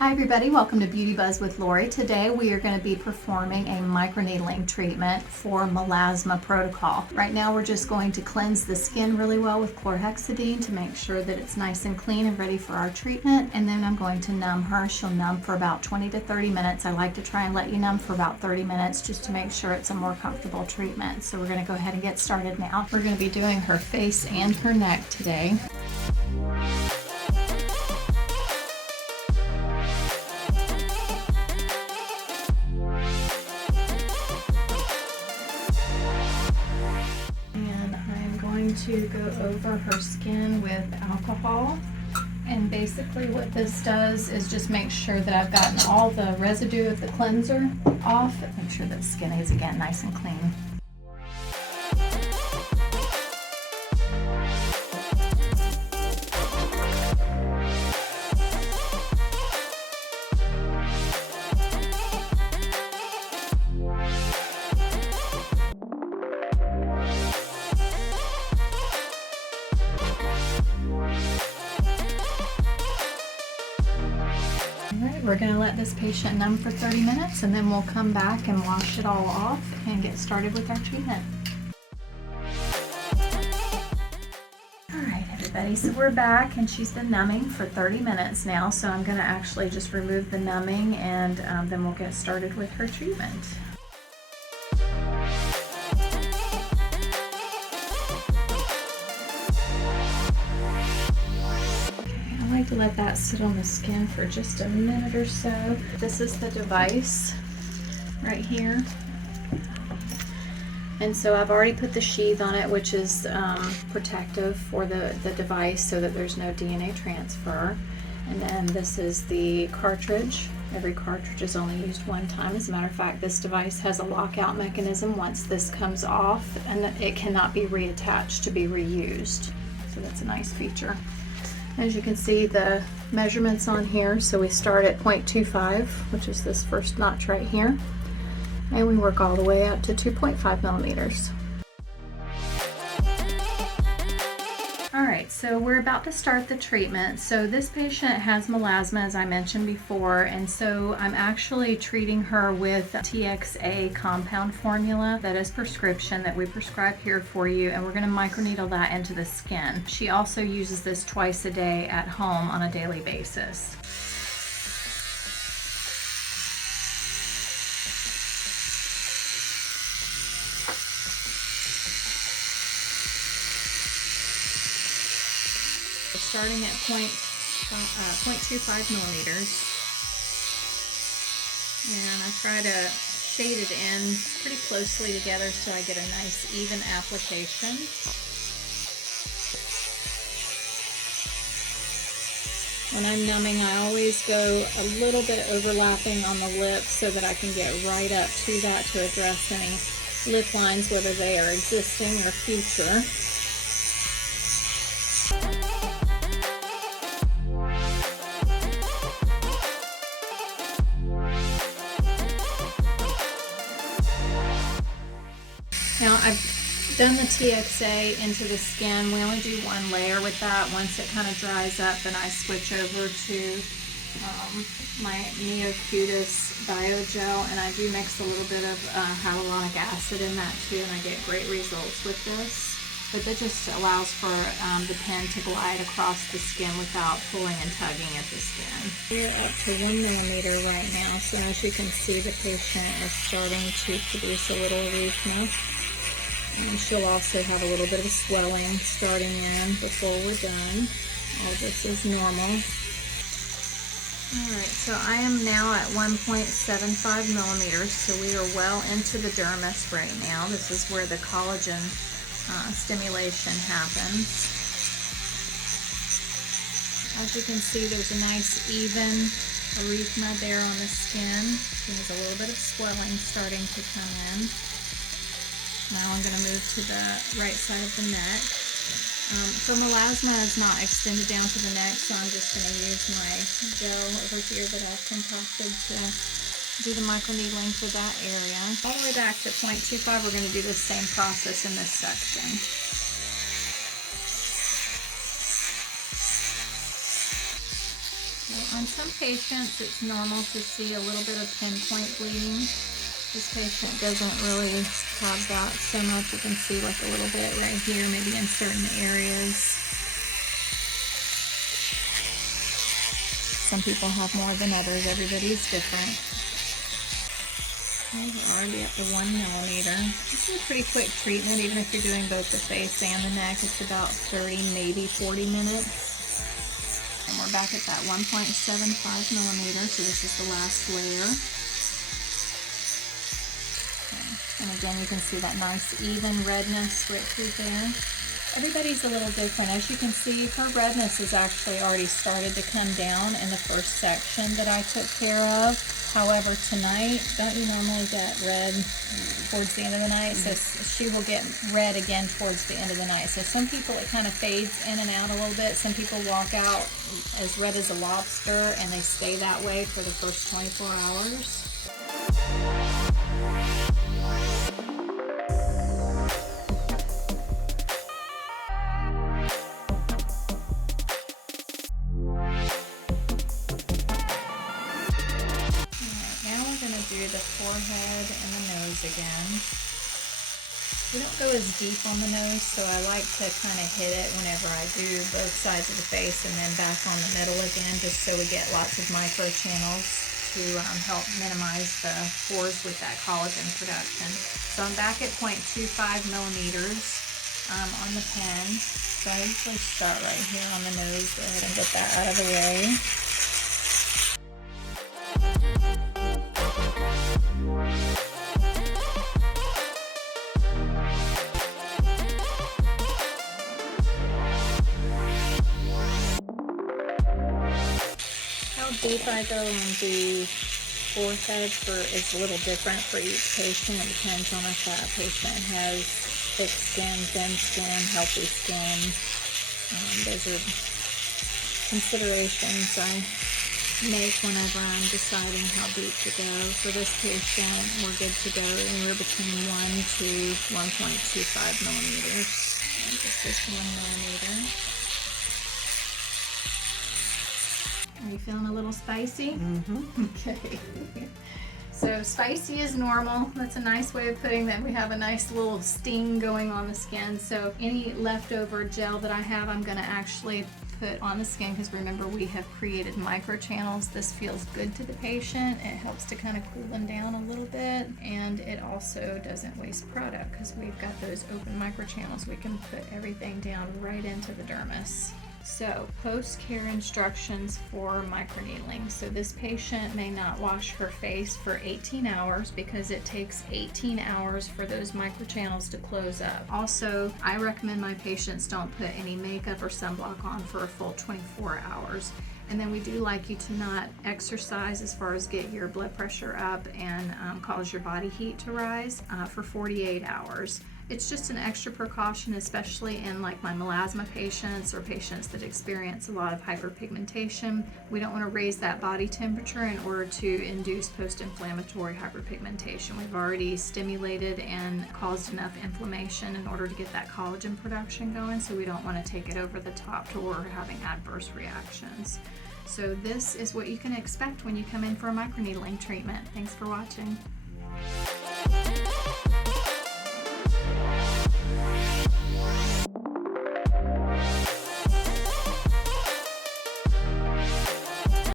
Hi everybody, welcome to Beauty Buzz with Lori. Today we are going to be performing a microneedling treatment for melasma protocol. Right now we're just going to cleanse the skin really well with chlorhexidine to make sure that it's nice and clean and ready for our treatment. And then I'm going to numb her. She'll numb for about 20 to 30 minutes. I like to try and let you numb for about 30 minutes just to make sure it's a more comfortable treatment. So we're going to go ahead and get started now. We're going to be doing her face and her neck today. To go over her skin with alcohol, and basically what this does is just make sure that I've gotten all the residue of the cleanser off, make sure that the skin is again nice and clean. We're going to let this patient numb for 30 minutes and then we'll come back and wash it all off and get started with our treatment. Alright everybody, so we're back and she's been numbing for 30 minutes now, so I'm going to actually just remove the numbing and then we'll get started with her treatment. To let that sit on the skin for just a minute or so. This is the device right here, and so I've already put the sheath on it, which is protective for the device so that there's no DNA transfer. And then this is the cartridge. Every cartridge is only used one time. As a matter of fact, this device has a lockout mechanism once this comes off, and it cannot be reattached to be reused, so that's a nice feature. As you can see, the measurements on here, so we start at 0.25, which is this first notch right here, and we work all the way up to 2.5 millimeters. Alright, so we're about to start the treatment. So this patient has melasma, as I mentioned before, and so I'm actually treating her with TXA compound formula that is prescription that we prescribe here for you, and we're going to microneedle that into the skin. She also uses this twice a day at home on a daily basis. Starting at 0.25 millimeters, and I try to shade it in pretty closely together so I get a nice even application. When I'm numbing, I always go a little bit overlapping on the lips so that I can get right up to that to address any lip lines, whether they are existing or future. Now I've done the TXA into the skin. We only do one layer with that. Once it kind of dries up, then I switch over to my Neocutis Biogel, and I do mix a little bit of hyaluronic acid in that too, and I get great results with this. But that just allows for the pen to glide across the skin without pulling and tugging at the skin. We're up to 1 millimeter right now, so as you can see, the patient is starting to produce a little erythema. And she'll also have a little bit of swelling starting in before we're done. All this is normal. Alright, so I am now at 1.75 millimeters, so we are well into the dermis right now. This is where the collagen stimulation happens. As you can see, there's a nice even erythema there on the skin. There's a little bit of swelling starting to come in. Now I'm going to move to the right side of the neck. So melasma is not extended down to the neck, so I'm just going to use my gel over here that I've concocted to do the microneedling for that area. All the way back to 0.25, we're going to do the same process in this section. on some patients, it's normal to see a little bit of pinpoint bleeding. This patient doesn't really have that so much. You can see like a little bit right here, maybe in certain areas. Some people have more than others. Everybody's different. Okay, we're already at the 1 millimeter. This is a pretty quick treatment, even if you're doing both the face and the neck. It's about 30, maybe 40 minutes. And we're back at that 1.75 millimeter, so this is the last layer. Okay. And again, you can see that nice even redness right through there. Everybody's a little different. As you can see, her redness has actually already started to come down in the first section that I took care of. However, tonight, don't you normally get red towards the end of the night? So she will get red again towards the end of the night. So some people, it kind of fades in and out a little bit. Some people walk out as red as a lobster, and they stay that way for the first 24 hours. Do the forehead and the nose again. We don't go as deep on the nose, so I like to kind of hit it whenever I do both sides of the face and then back on the middle again, just so we get lots of micro channels to help minimize the pores with that collagen production. So I'm back at 0.25 millimeters on the pen. So I usually start right here on the nose. Go ahead and get that out of the way. Deep I go on the forehead is a little different for each patient. It depends on if that patient has thick skin, thin skin, healthy skin. Those are considerations I make whenever I'm deciding how deep to go. For this patient, we're good to go anywhere between 1 to 1.25 millimeters. And just this 1 millimeter. Are you feeling a little spicy? Mm-hmm. Okay. So spicy is normal. That's a nice way of putting that. We have a nice little sting going on the skin. So any leftover gel that I have, I'm gonna actually put on the skin, because remember, we have created microchannels. This feels good to the patient. It helps to kind of cool them down a little bit, and it also doesn't waste product because we've got those open microchannels. We can put everything down right into the dermis. So, post-care instructions for microneedling. So this patient may not wash her face for 18 hours because it takes 18 hours for those microchannels to close up. Also, I recommend my patients don't put any makeup or sunblock on for a full 24 hours. And then we do like you to not exercise as far as get your blood pressure up and cause your body heat to rise for 48 hours. It's just an extra precaution, especially in like my melasma patients or patients that experience a lot of hyperpigmentation. We don't want to raise that body temperature in order to induce post-inflammatory hyperpigmentation. We've already stimulated and caused enough inflammation in order to get that collagen production going, so we don't want to take it over the top to where we're having adverse reactions. So this is what you can expect when you come in for a microneedling treatment. Thanks for watching.